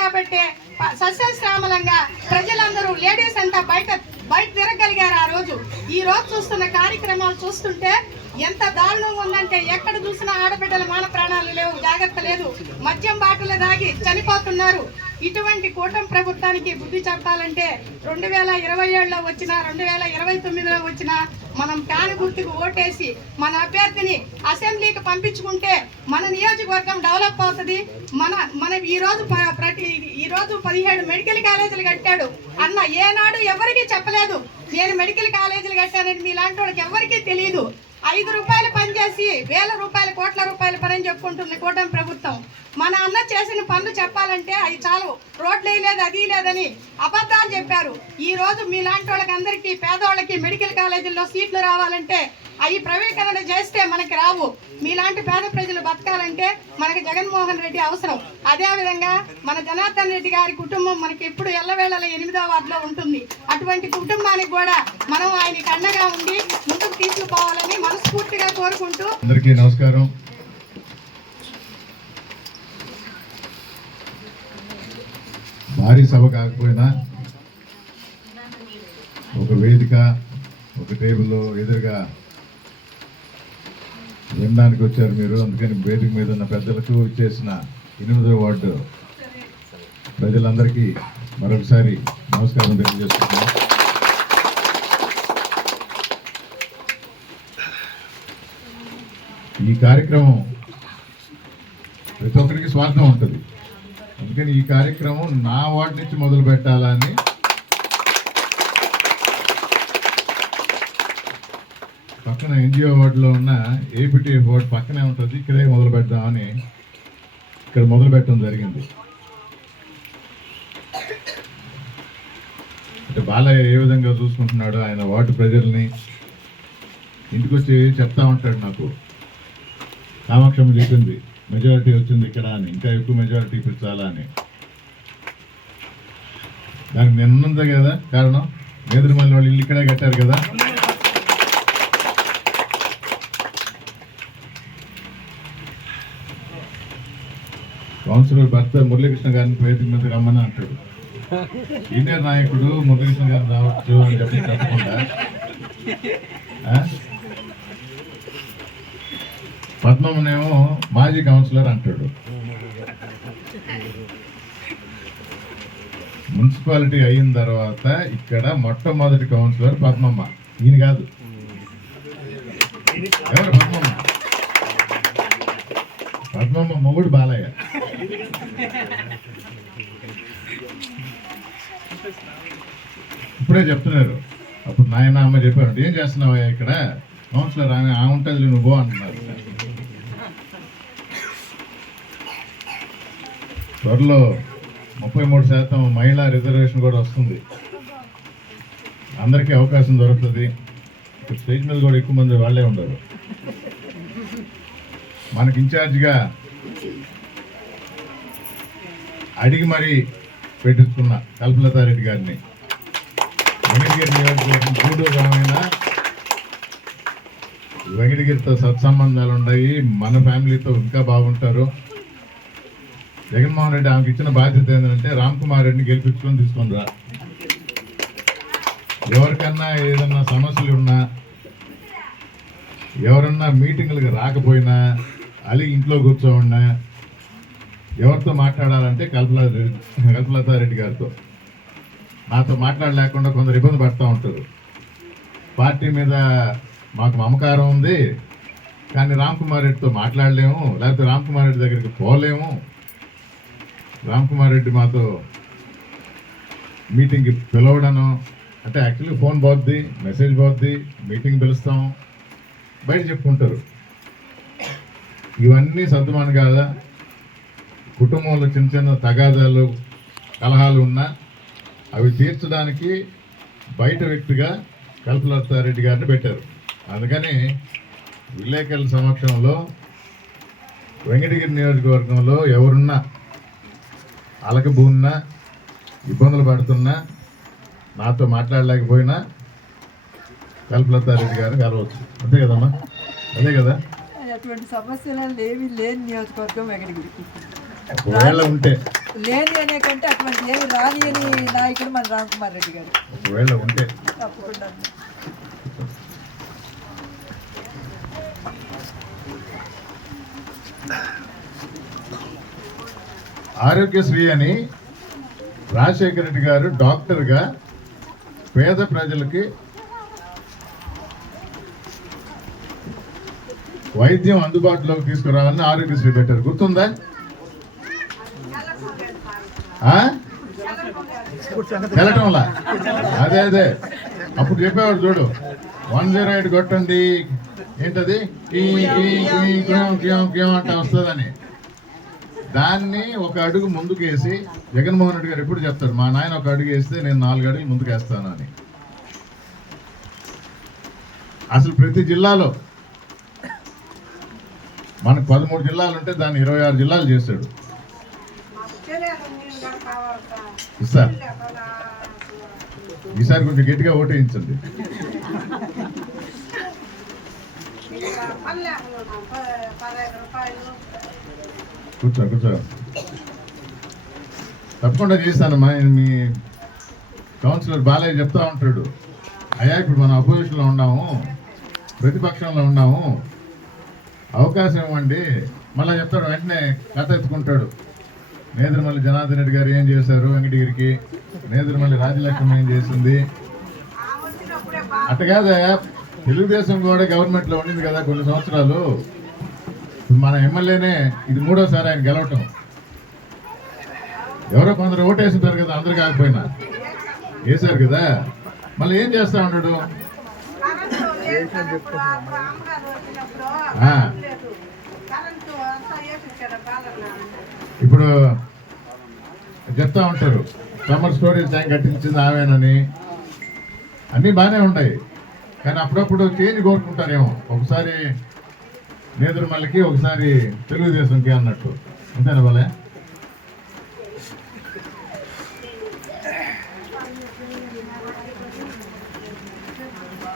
కాబట్టి సస్యశ్యామలంగా ప్రజలందరూ లేడీస్ అంతా బయట తిరగలిగారు. ఆ రోజు ఈ రోజు చూస్తున్న కార్యక్రమాలు చూస్తుంటే ఎంత దారుణం ఉందంటే ఎక్కడ చూసినా ఆడబిడ్డల మాన ప్రాణాలు లేవు, జాగ్రత్త లేదు, మద్యం బాటలు దాగి చనిపోతున్నారు. ఇటువంటి కూటమి ప్రభుత్వానికి బుద్ధి చెప్పాలంటే 2027లో వచ్చినా 2029లో వచ్చినా మనం ఫ్యాన్ గుర్తుకు ఓటేసి మన అభ్యర్థిని అసెంబ్లీకి పంపించుకుంటే మన నియోజకవర్గం డెవలప్ అవుతుంది. మన ఈరోజు 17 మెడికల్ కాలేజీలు కట్టాడు అన్న. ఏనాడు ఎవరికి చెప్పలేదు నేను మెడికల్ కాలేజీలు కట్టానని. మీలాంటి వాళ్ళకి ఎవరికీ తెలియదు. 5 రూపాయలు పని చేసి 1000 రూపాయలు కోట్ల రూపాయల పని అని చెప్పుకుంటుంది కూటమి ప్రభుత్వం. మన అన్న చేసిన పనులు చెప్పాలంటే అవి చాలు. రోడ్లు వేయలేదు, అది లేదని అబద్ధాలు చెప్పారు. ఈ రోజు మీలాంటి వాళ్ళకి అందరికీ పేదవాళ్ళకి మెడికల్ కాలేజీల్లో సీట్లు రావాలంటే అవి ప్రైవేటీకరణ చేస్తే మనకి రావు. మీలాంటి పేద ప్రజలు బతకాలంటే మనకి జగన్మోహన్ రెడ్డి అవసరం. అదేవిధంగా మన జనార్దన్ రెడ్డి గారి కుటుంబం మనకి ఎప్పుడు ఎల్లవేళల 8వ వార్డులో ఉంటుంది. అటువంటి కుటుంబానికి కూడా మనం ఆయనకి అండగా ఉండి ముందుకు తీసుకుపోవాలని మనస్ఫూర్తిగా కోరుకుంటూ అందరికీ నమస్కారం. భారీ సభ కాకపోయినా ఒక వేదిక, ఒక టేబుల్ ఎదురుగా వినడానికి వచ్చారు మీరు. అందుకని వేదిక మీద ఉన్న పెద్దలకు ఇచ్చేసిన 8వ వార్డు ప్రజలందరికీ మరొకసారి నమస్కారం తెలియజేస్తున్నాను. ఈ కార్యక్రమం ప్రతి ఒక్కరికి స్వార్థం ఉంటుంది. అందుకని ఈ కార్యక్రమం నా వార్డు నుంచి మొదలు పెట్టాలని పక్కన ఎన్జిఓ వార్డులో ఉన్న ఏపీటీఎఫ్ వార్డు పక్కనే ఉంటుంది. ఇక్కడే మొదలు పెడదామని ఇక్కడ మొదలు పెట్టడం జరిగింది. అంటే బాలయ్య ఏ విధంగా చూసుకుంటున్నాడు ఆయన వార్డు ప్రజల్ని. ఇంటికి వచ్చి చెప్తా ఉంటాడు, నాకు కామాక్షమ్మ చెప్పింది మెజారిటీ వచ్చింది ఇక్కడ అని, ఇంకా ఎక్కువ మెజారిటీ ఇప్పించాలా అని. దానికి నిన్నుందే కదా కారణం. నేదురుమల్లి వాళ్ళు ఇల్లు ఇక్కడే కట్టారు కదా. కౌన్సిలర్ భర్త మురళీకృష్ణ గారిని వేదిక మీద రమ్మని అంటాడు. సీనియర్ నాయకుడు మురళీకృష్ణ గారు రావచ్చు అని చెప్పి చెప్పకుండా పద్మమ్మనేమో మాజీ కౌన్సిలర్ అంటాడు. మున్సిపాలిటీ అయిన తర్వాత ఇక్కడ మొట్టమొదటి కౌన్సిలర్ పద్మమ్మ, ఈయన కాదు. ఎవరు పద్మమ్మ? పద్మమ్మ మొగుడు బాలయ్య. ఇప్పుడే చెప్తున్నారు. అప్పుడు నాయన అమ్మ చెప్పారు, ఏం చేస్తున్నావా ఇక్కడ కౌన్సిలర్ ఆమె ఉంటుంది నువ్వు అంటున్నారు. త్వరలో 33% మహిళా రిజర్వేషన్ కూడా వస్తుంది. అందరికీ అవకాశం దొరుకుతుంది. స్టేజ్ మీద కూడా ఎక్కువ మంది వాళ్ళే ఉండరు. మనకి ఇన్ఛార్జిగా అడిగి మరీ పెట్టించుకున్న కల్పలతారెడ్డి గారిని వెంకటగిరి నియోజకవర్గం గూడూరు రామైనా వెంకటగిరితో సత్సంబంధాలు ఉన్నాయి. మన ఫ్యామిలీతో ఇంకా బాగుంటారు. జగన్మోహన్ రెడ్డి ఆమెకి ఇచ్చిన బాధ్యత ఏంటంటే రామ్ కుమార్ రెడ్డిని గెలిపించుకొని తీసుకొని రా. ఎవరికన్నా ఏదన్నా సమస్యలు ఉన్నా, ఎవరన్నా మీటింగ్లకు రాకపోయినా, అలి ఇంట్లో కూర్చోమన్నా, ఎవరితో మాట్లాడాలంటే కల్పలతారెడ్డి గారితో. నాతో మాట్లాడలేకుండా కొందరు ఇబ్బంది పడుతూ ఉంటారు. పార్టీ మీద మాకు మమకారం ఉంది కానీ రామ్ కుమార్ రెడ్డితో మాట్లాడలేము, లేకపోతే రామ్ కుమార్ రెడ్డి దగ్గరికి పోలేము. రామ్ కుమార్ రెడ్డి మాతో మీటింగ్కి పిలవడను అంటే యాక్చువల్లీ ఫోన్ పోద్ది, మెసేజ్ పోద్ది, మీటింగ్ పిలుస్తాం, బయట చెప్పుకుంటారు. ఇవన్నీ సర్దుమాను కాదా? కుటుంబంలో చిన్న చిన్న తగాదాలు కలహాలు ఉన్నా అవి తీర్చడానికి బయట వ్యక్తిగా కల్పలతారెడ్డి గారిని పెట్టారు. అందుకని విలేకరుల సమక్షంలో వెంకటగిరి నియోజకవర్గంలో ఎవరున్నా అలకబూన్నా ఇబ్బందులు పడుతున్నా నాతో మాట్లాడలేకపోయినా కల్పలతారెడ్డి గారిని కలవచ్చు. అంతే కదమ్మా? అదే కదా? అటువంటి సమస్యలు ఏవి లేని నియోజకవర్గం వెంకటగిరికి. ఒకవేళ ఉంటే లేని అనే కంటే అటువంటి ఏమి రాని అని నాయకుడు మన రామ్ కుమార్ రెడ్డి గారు. ఒకవేళ ఉంటే తప్పకుండా. ఆరోగ్యశ్రీ అని రాజశేఖర రెడ్డి గారు డాక్టర్గా పేద ప్రజలకి వైద్యం అందుబాటులోకి తీసుకురావాలని ఆరోగ్యశ్రీ పెట్టారు. గుర్తుందా? వెళ్ళటంలా అదే అప్పుడు చెప్పేవాడు చూడు, 108 కొట్టండి, ఏంటది అంటే వస్తుందని. దాన్ని ఒక అడుగు ముందుకేసి జగన్మోహన్ రెడ్డి గారు ఎప్పుడు చెప్తారు, మా నాయన ఒక అడుగు వేస్తే నేను 4 అడుగులు ముందుకేస్తాను అని. అసలు ప్రతి జిల్లాలో మనకు 13 జిల్లాలు ఉంటే దాన్ని 26 జిల్లాలు చేశాడు. సార్ ఈసారి కొంచెం గట్టిగా ఓటేయించండి. కూర్చో తప్పకుండా చేస్తానమ్మా. మీ కౌన్సిలర్ బాలయ్య చెప్తా ఉంటాడు, అయ్యా ఇప్పుడు మనం అపోజిషన్లో ఉన్నాము, ప్రతిపక్షంలో ఉన్నాము, అవకాశం ఇవ్వండి. మళ్ళీ చెప్తాడు, వెంటనే కథ ఎత్తుకుంటాడు. నేదురుమల్లి జనార్దన్ రెడ్డి గారు ఏం చేశారు వెంకటగిరికి, నేదురుమల్లి రాజలక్ష్మి ఏం చేసింది, అట్ట కాదా? తెలుగుదేశం కూడా గవర్నమెంట్లో ఉండింది కదా కొన్ని సంవత్సరాలు. మన ఎమ్మెల్యేనే ఇది 3వసారి ఆయన గెలవటం. ఎవరో కొందరు ఓటేసింటారు కదా, అందరు కాకపోయినా వేశారు కదా. మళ్ళీ ఏం చేస్తా ఉన్నాడు? ఇప్పుడు చెప్తా ఉంటారు సమ్మర్ స్టోరేజ్ ట్యాంక్ కట్టించింది ఆమెనని. అన్నీ బాగానే ఉంటాయి కానీ అప్పుడప్పుడు చేంజ్ కోరుకుంటారేమో, ఒకసారి నేదురుమల్లికి ఒకసారి తెలుగుదేశంకి అన్నట్టు. అంతేనా బాలే?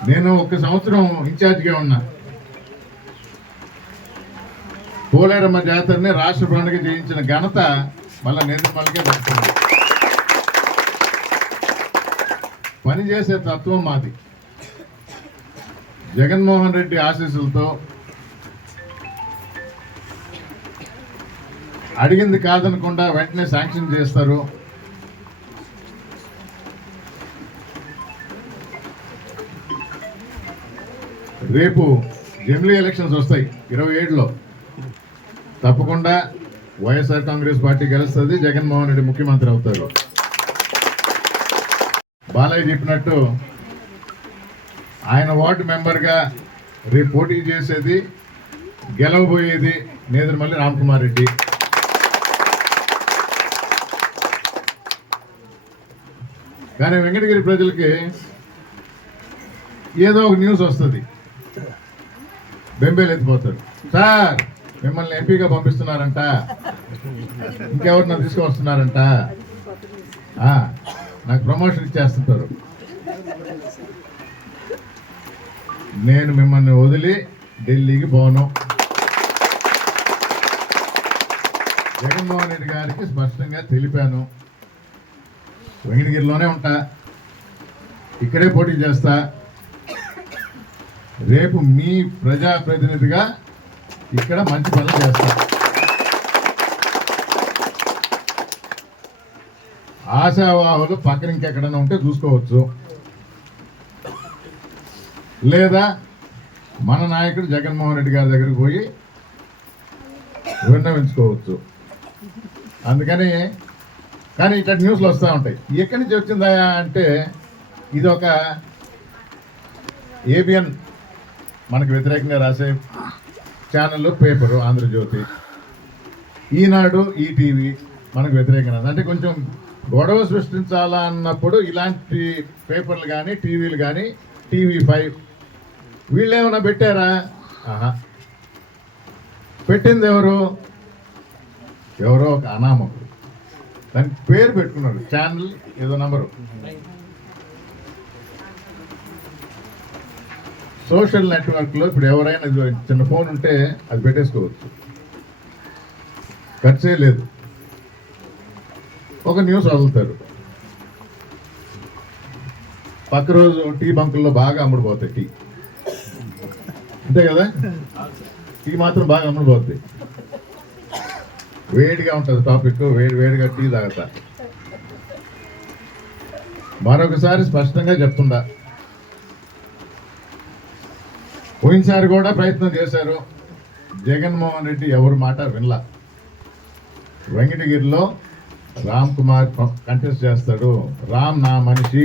నేను 1 సంవత్సరం ఇన్ఛార్జిగా ఉన్నా. పోలేరమ్మ జాతరని రాష్ట్ర పండుగ చేయించిన ఘనత మళ్ళా నేదురుమల్లికే దక్కుతుంది. పనిచేసే తత్వం మాది. జగన్మోహన్ రెడ్డి ఆశీస్సులతో అడిగింది కాదనకుండా వెంటనే శాంక్షన్ చేస్తారు. రేపు జమిలీ ఎలక్షన్స్ వస్తాయి 27లో. తప్పకుండా వైఎస్ఆర్ కాంగ్రెస్ పార్టీ గెలుస్తుంది, జగన్మోహన్ రెడ్డి ముఖ్యమంత్రి అవుతారు. బాలయ్య చెప్పినట్టు ఆయన వార్డు మెంబర్గా రేపు పోటీ చేసేది, గెలవబోయేది నేదురుమల్లి రామ్కుమార్ రెడ్డి. కానీ వెంకటగిరి ప్రజలకి ఏదో ఒక న్యూస్ వస్తుంది, బెంబేలు ఎత్తిపోతారు. సార్ మిమ్మల్ని ఎంపీగా పంపిస్తున్నారంట, ఇంకెవరినో తీసుకువస్తున్నారంట, నాకు ప్రమోషన్ ఇచ్చేస్తుంటారు. నేను మిమ్మల్ని వదిలి ఢిల్లీకి పోను. జగన్మోహన్ రెడ్డి గారికి స్పష్టంగా తెలిపాను, వెంకటగిరిలోనే ఉంటా, ఇక్కడే పోటీ చేస్తా. రేపు మీ ప్రజాప్రతినిధిగా ఇక్కడ మంచి పనులు చేస్తా. ఆశావాహులు పక్కన ఇంకెక్కడైనా ఉంటే చూసుకోవచ్చు, లేదా మన నాయకుడు జగన్మోహన్ రెడ్డి గారి దగ్గరికి పోయి విన్నవించుకోవచ్చు. అందుకని కానీ ఇట్లా న్యూస్లు వస్తూ ఉంటాయి. ఎక్కడి నుంచి వచ్చిందా అంటే ఇది ఒక ఏబిఎన్ మనకు వ్యతిరేకంగా రాసే ఛానళ్ళు, పేపరు ఆంధ్రజ్యోతి, ఈనాడు, ఈటీవీ మనకు వ్యతిరేకంగా, అంటే కొంచెం గొడవ సృష్టించాలా అన్నప్పుడు ఇలాంటి పేపర్లు కానీ టీవీలు కానీ, TV5 వీళ్ళు ఏమైనా పెట్టారా? పెట్టింది ఎవరో ఒక అనామకుడు, దానికి పేరు పెట్టుకున్నాడు, ఛానల్ ఏదో నంబరు. సోషల్ నెట్వర్క్లో ఇప్పుడు ఎవరైనా చిన్న ఫోన్ ఉంటే అది పెట్టేసుకోవచ్చు, ఖర్చే లేదు. ఒక న్యూస్ వదులుతారు, పక్క రోజు టీ బంకుల్లో బాగా అమ్ముడుపోతాయి టీ, అంతే కదా? టీ మాత్రం బాగా అమ్ముడుపోతాయి, వేడిగా ఉంటుంది టాపిక్, వేడిగా టీ తాగుతా. మరొకసారి స్పష్టంగా చెప్తుందా, పోయినసారి కూడా ప్రయత్నం చేశారు, జగన్మోహన్ రెడ్డి ఎవరి మాట వినలా. వెంకటగిరిలో రామ్ కుమార్ కంటెస్ట్ చేస్తాడు, రామ్ నా మనిషి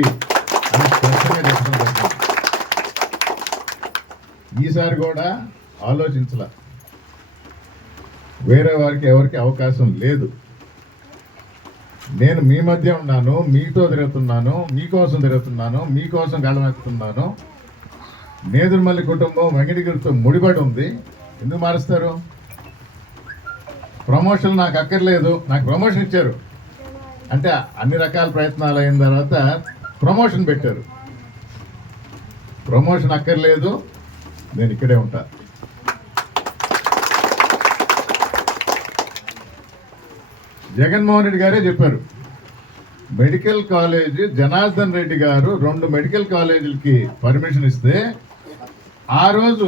అని స్పష్టంగా చెప్పడం జరిగింది. ఈసారి కూడా ఆలోచించలా, వేరే వారికి ఎవరికి అవకాశం లేదు. నేను మీ మధ్య ఉన్నాను, మీతో తిరుగుతున్నాను, మీకోసం తిరుగుతున్నాను, మీకోసం గళమెత్తుతున్నాను. నేదురుమల్లి కుటుంబం వెంకటగిరితో ముడిపడి ఉంది, ఎందుకు మారుస్తారు? ప్రమోషన్ నాకు అక్కర్లేదు, నాకు ప్రమోషన్ ఇచ్చారు అంటే అన్ని రకాల ప్రయత్నాలు అయిన తర్వాత ప్రమోషన్ పెట్టారు. ప్రమోషన్ అక్కర్లేదు, నేను ఇక్కడే ఉంటా. జగన్మోహన్ రెడ్డి గారే చెప్పారు, మెడికల్ కాలేజ్ జనార్దన్ రెడ్డి గారు 2 మెడికల్ కాలేజీలకి పర్మిషన్ ఇస్తే ఆ రోజు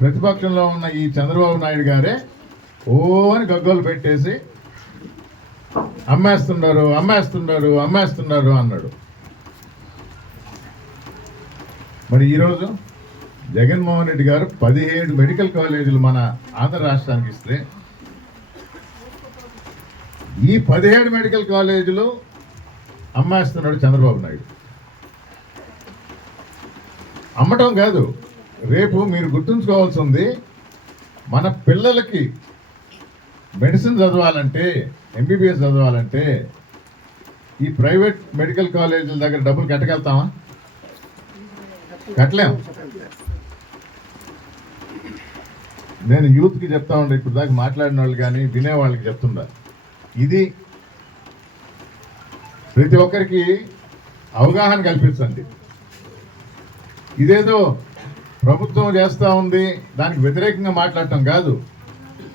ప్రతిపక్షంలో ఉన్న ఈ చంద్రబాబు నాయుడు గారే ఓ అని గగ్గోలు పెట్టేసి అమ్మేస్తున్నారు అన్నాడు. మరి ఈరోజు జగన్మోహన్ రెడ్డి గారు 17 మెడికల్ కాలేజీలు మన ఆంధ్ర రాష్ట్రానికి ఇస్తే ఈ 17 మెడికల్ కాలేజీలు అమ్మేస్తున్నాడు చంద్రబాబు నాయుడు. అమ్మటం కాదు, రేపు మీరు గుర్తుంచుకోవాల్సింది, మన పిల్లలకి మెడిసిన్ చదవాలంటే, MBBS చదవాలంటే ఈ ప్రైవేట్ మెడికల్ కాలేజీల దగ్గర డబ్బులు కట్టగలుగుతామా? కట్టలేం. నేను యూత్కి చెప్తా ఉండే, ఇప్పుడు దాకా మాట్లాడిన వాళ్ళు కానీ వినేవాళ్ళకి చెప్తుండా, ఇది ప్రతి ఒక్కరికి అవగాహన కల్పించండి. ఇదేదో ప్రభుత్వం చేస్తూ ఉంది దానికి వ్యతిరేకంగా మాట్లాడటం కాదు.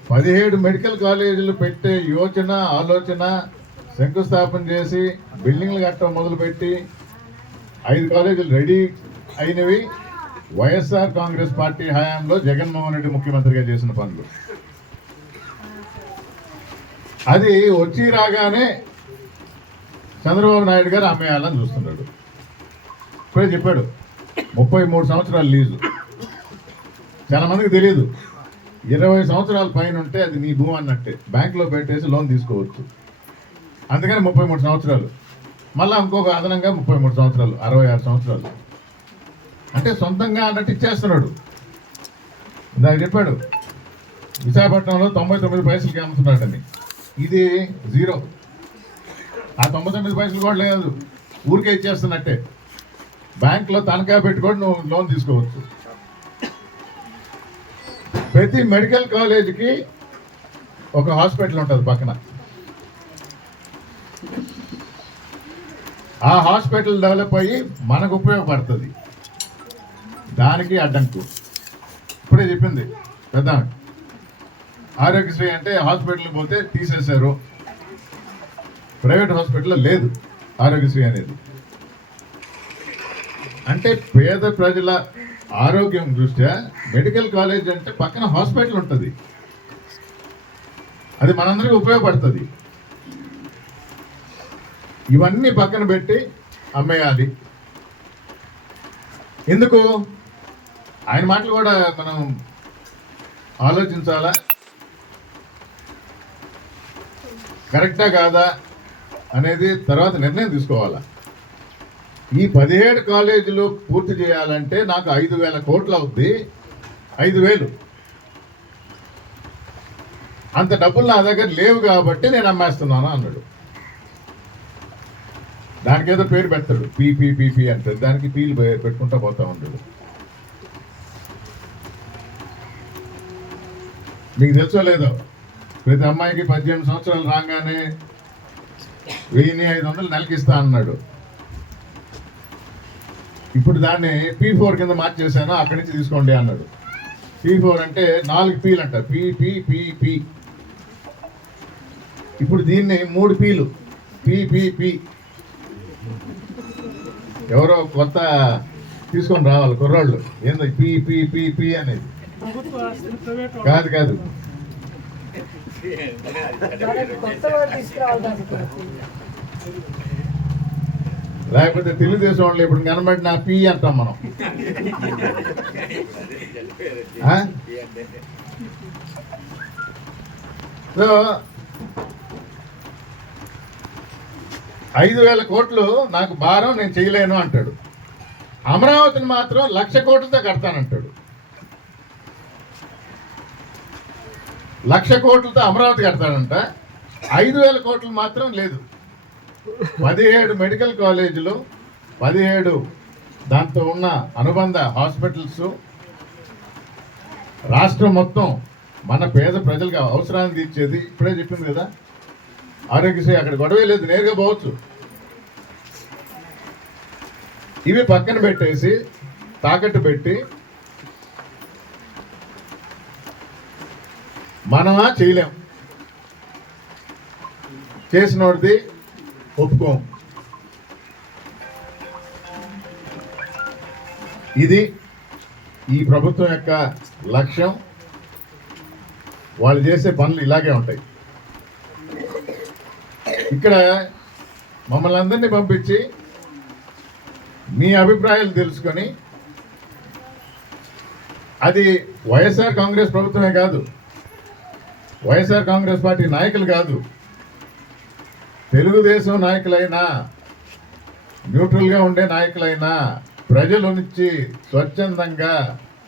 17 మెడికల్ కాలేజీలు పెట్టే యోచన, ఆలోచన, శంకుస్థాపన చేసి బిల్డింగ్లు కట్టడం మొదలుపెట్టి 5 కాలేజీలు రెడీ అయినవి వైఎస్ఆర్ కాంగ్రెస్ పార్టీ హయాంలో జగన్మోహన్ రెడ్డి ముఖ్యమంత్రిగా చేసిన పనులు. అది వచ్చి రాగానే చంద్రబాబు నాయుడు గారు అమ్మేయాలని చూస్తున్నాడు. ఇప్పుడే చెప్పాడు 33 సంవత్సరాల లీజు. చాలా మందికి తెలియదు. 20 సంవత్సరాల పైన ఉంటే అది నీ భూమి అన్నట్టే, బ్యాంకులో పెట్టేసి లోన్ తీసుకోవచ్చు. అందుకని 33 సంవత్సరాలు, మళ్ళీ ఇంకొక అదనంగా 33 సంవత్సరాలు, 66 సంవత్సరాలు. అంటే సొంతంగా అన్నట్టు ఇచ్చేస్తున్నాడు. ఇందాక చెప్పాడు విశాఖపట్నంలో 99 పైసలకి అమ్ముతున్నాడని. ఇది 0. ఆ 99 పైసలు కూడా లేదు, ఊరికే ఇచ్చేస్తున్నట్టే. బ్యాంకులో తనఖా పెట్టుకొని నువ్వు లోన్ తీసుకోవచ్చు. ప్రతి మెడికల్ కాలేజీకి ఒక హాస్పిటల్ ఉంటుంది పక్కన. ఆ హాస్పిటల్ డెవలప్ అయ్యి మనకు ఉపయోగపడుతుంది. దానికి అడ్డంకు ఇప్పుడే చెప్పింది పెద్ద. ఆరోగ్యశ్రీ అంటే హాస్పిటల్కి పోతే తీసేశారు, ప్రైవేట్ హాస్పిటల్లో లేదు ఆరోగ్యశ్రీ అనేది. అంటే పేద ప్రజల ఆరోగ్యం దృష్ట్యా మెడికల్ కాలేజ్ అంటే పక్కన హాస్పిటల్ ఉంటుంది, అది మనందరికీ ఉపయోగపడుతుంది. ఇవన్నీ పక్కన పెట్టి అమ్మేయాలి. ఎందుకు? ఆయన మాటలు కూడా మనం ఆలోచించాలా, కరెక్టా కాదా అనేది తర్వాత నిర్ణయం తీసుకోవాలా. ఈ 17 కాలేజీలు పూర్తి చేయాలంటే నాకు 5,000 కోట్లు అవుద్ది. 5,000 అంత డబ్బులు నా దగ్గర లేవు కాబట్టి నేను అమ్మేస్తున్నాను అన్నాడు. దానికి ఏదో పేరు పెడతాడు, పీపీ అంటాడు, దానికి పీలు పెట్టుకుంటా పోతా ఉంటాడు. మీకు తెలుసో లేదో, ప్రతి అమ్మాయికి 18 సంవత్సరాలు రాగానే 1,500 నెలకి ఇస్తా అన్నాడు. ఇప్పుడు దాన్ని P4 కింద మార్చేశాను, అక్కడి నుంచి తీసుకోండి అన్నాడు. P4 అంటే 4 పీలు అంట, పీ. ఇప్పుడు దీన్ని 3 పీలు, పీ. ఎవరో కొత్త తీసుకొని రావాలి కుర్రాళ్ళు, ఏందో పీ అనేది. కాదు లేకపోతే తెలుగుదేశం వాళ్ళు ఇప్పుడు కనబడిన పీ అంటాం మనం. సో 5,000 కోట్లు నాకు భారం, నేను చేయలేను అంటాడు. అమరావతిని మాత్రం 1,00,000 కోట్లతో కడతానంటాడు. 1,00,000 కోట్లతో అమరావతి కడతాడంట, 5,000 కోట్లు మాత్రం లేదు. 17 మెడికల్ కాలేజీలు, 17 దాంతో ఉన్న అనుబంధ హాస్పిటల్స్, రాష్ట్రం మొత్తం మన పేద ప్రజలకు అవసరాన్ని తీర్చేది. ఇప్పుడే చెప్పింది కదా ఆరోగ్యశ్రీ, అక్కడ గొడవే లేదు, నేరుగా పోవచ్చు. ఇవి పక్కన పెట్టేసి తాకట్టు పెట్టి మనమా చేయలేం, చేసినోడిది ఒప్పుకోం. ఇది ఈ ప్రభుత్వం యొక్క లక్ష్యం. వాళ్ళు చేసే పనులు ఇలాగే ఉంటాయి. ఇక్కడ మమ్మల్ని అందరినీ పంపించి మీ అభిప్రాయాలు తెలుసుకొని, అది వైఎస్ఆర్ కాంగ్రెస్ ప్రభుత్వమే కాదు, వైఎస్ఆర్ కాంగ్రెస్ పార్టీ నాయకులు కాదు, తెలుగుదేశం నాయకులైనా, న్యూట్రల్గా ఉండే నాయకులైనా ప్రజల నుంచి స్వచ్ఛందంగా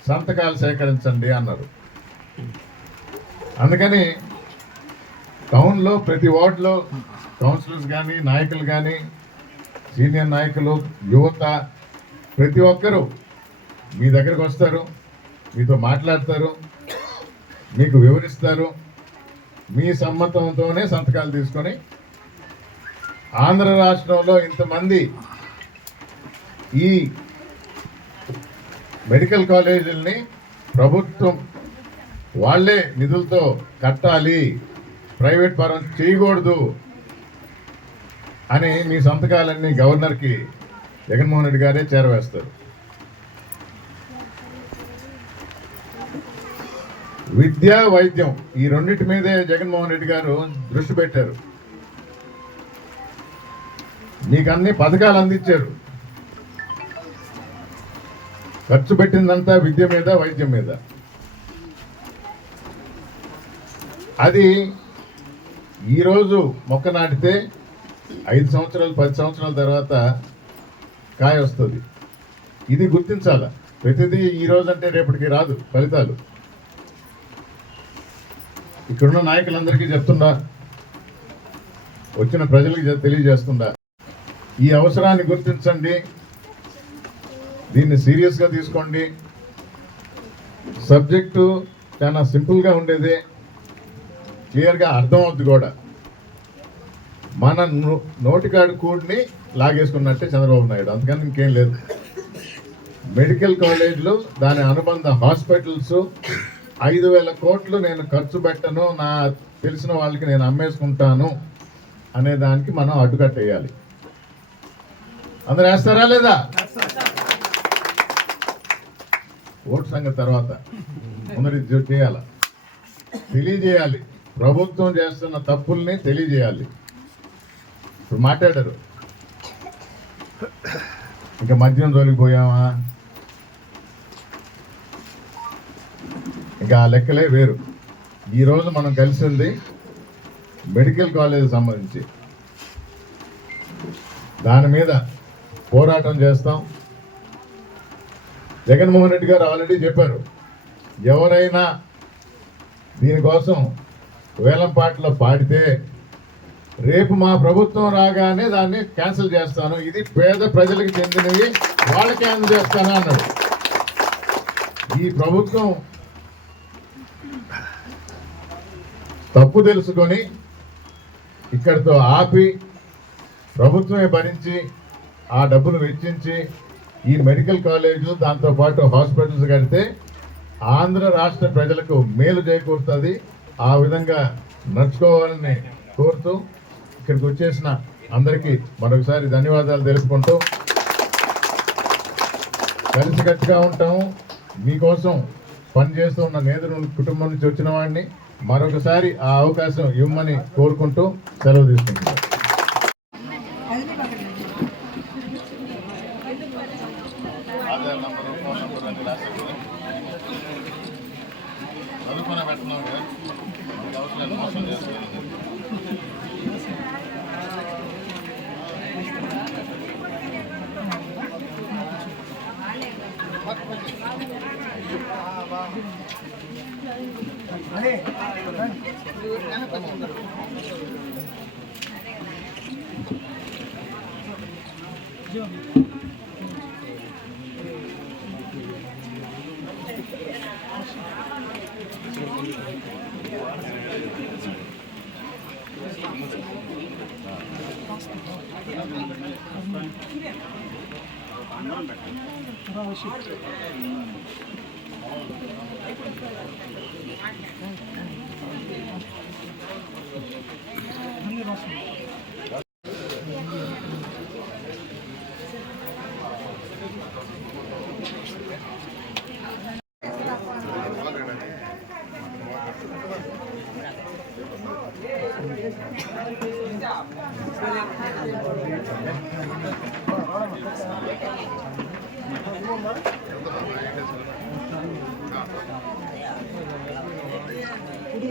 సంతకాలు సేకరించండి అన్నారు. అందుకని టౌన్లో ప్రతి వార్డులో కౌన్సిలర్స్ కానీ, నాయకులు కానీ, సీనియర్ నాయకులు, యువత ప్రతి ఒక్కరూ మీ దగ్గరకు వస్తారు, మీతో మాట్లాడతారు, మీకు వివరిస్తారు. మీ సమ్మతంతోనే సంతకాలు తీసుకొని ఆంధ్ర రాష్ట్రంలో ఇంతమంది ఈ మెడికల్ కాలేజీలని ప్రభుత్వం వాళ్ళే నిధులతో కట్టాలి, ప్రైవేట్ పరం చేయకూడదు అని మీ సంతకాలన్నీ గవర్నర్కి జగన్మోహన్ రెడ్డి గారే చేరవేస్తారు. విద్య, వైద్యం ఈ రెండింటి మీదే జగన్మోహన్ రెడ్డి గారు దృష్టి పెట్టారు. మీకు అన్ని పథకాలు అందించారు. ఖర్చు పెట్టిందంతా విద్య మీద, వైద్యం మీద. అది ఈరోజు మొక్క నాటితే 5 సంవత్సరాలు 10 సంవత్సరాల తర్వాత కాయ వస్తుంది. ఇది గుర్తించాల. ప్రతిదీ ఈ రోజు అంటే రేపటికి రాదు ఫలితాలు. ఇక్కడున్న నాయకులందరికీ చెప్తుండా, వచ్చిన ప్రజలకు తెలియజేస్తుందా, ఈ అవసరాన్ని గుర్తించండి, దీన్ని సీరియస్గా తీసుకోండి. సబ్జెక్టు చాలా సింపుల్గా ఉండేది, క్లియర్గా అర్థం అవుద్ది కూడా. మన నోటికాడు కూడిని లాగేసుకున్నట్టే చంద్రబాబు నాయుడు, అందుకని ఇంకేం లేదు. మెడికల్ కాలేజీలు, దాని అనుబంధ హాస్పిటల్స్ 5,000 కోట్లు నేను ఖర్చు పెట్టను, నా తెలిసిన వాళ్ళకి నేను అమ్మేసుకుంటాను అనే దానికి మనం అడ్డుకట్టేయాలి. అందరు వేస్తారా లేదా? ఓటు సంగతి తర్వాత, ముందర ఇది చేయాలి, తెలియజేయాలి. ప్రభుత్వం చేస్తున్న తప్పుల్ని తెలియజేయాలి. ఇప్పుడు మాట్లాడారు, ఇంకా మద్యం జోలికి పోయామా, ఇంకా ఆ లెక్కలే వేరు. ఈరోజు మనం కలిసింది మెడికల్ కాలేజ్ సంబంధించి, దాని మీద పోరాటం చేస్తాం. జగన్మోహన్ రెడ్డి గారు ఆల్రెడీ చెప్పారు, ఎవరైనా దీనికోసం వేలం పాటలో పాడితే రేపు మా ప్రభుత్వం రాగానే దాన్ని క్యాన్సిల్ చేస్తాను, ఇది పేద ప్రజలకు చెందినవి, వాళ్ళకి అందజేస్తాను అన్నాడు. ఈ ప్రభుత్వం తప్పు తెలుసుకొని ఇక్కడితో ఆపి ప్రభుత్వమే భరించి ఆ డబ్బులు వెచ్చించి ఈ మెడికల్ కాలేజు దాంతోపాటు హాస్పిటల్స్ కడితే ఆంధ్ర రాష్ట్ర ప్రజలకు మేలు చేకూరుతుంది. ఆ విధంగా నడుచుకోవాలని కోరుతూ ఇక్కడికి వచ్చేసిన అందరికీ మరొకసారి ధన్యవాదాలు తెలుపుకుంటూ, కలిసికట్టుగా ఉంటాము. మీకోసం పనిచేస్తూ ఉన్న నేతృ కుటుంబం నుంచి వచ్చిన వాడిని మరొకసారి ఆ అవకాశం ఇవ్వమని కోరుకుంటూ సెలవు తీసుకుంటున్నాను. ఇది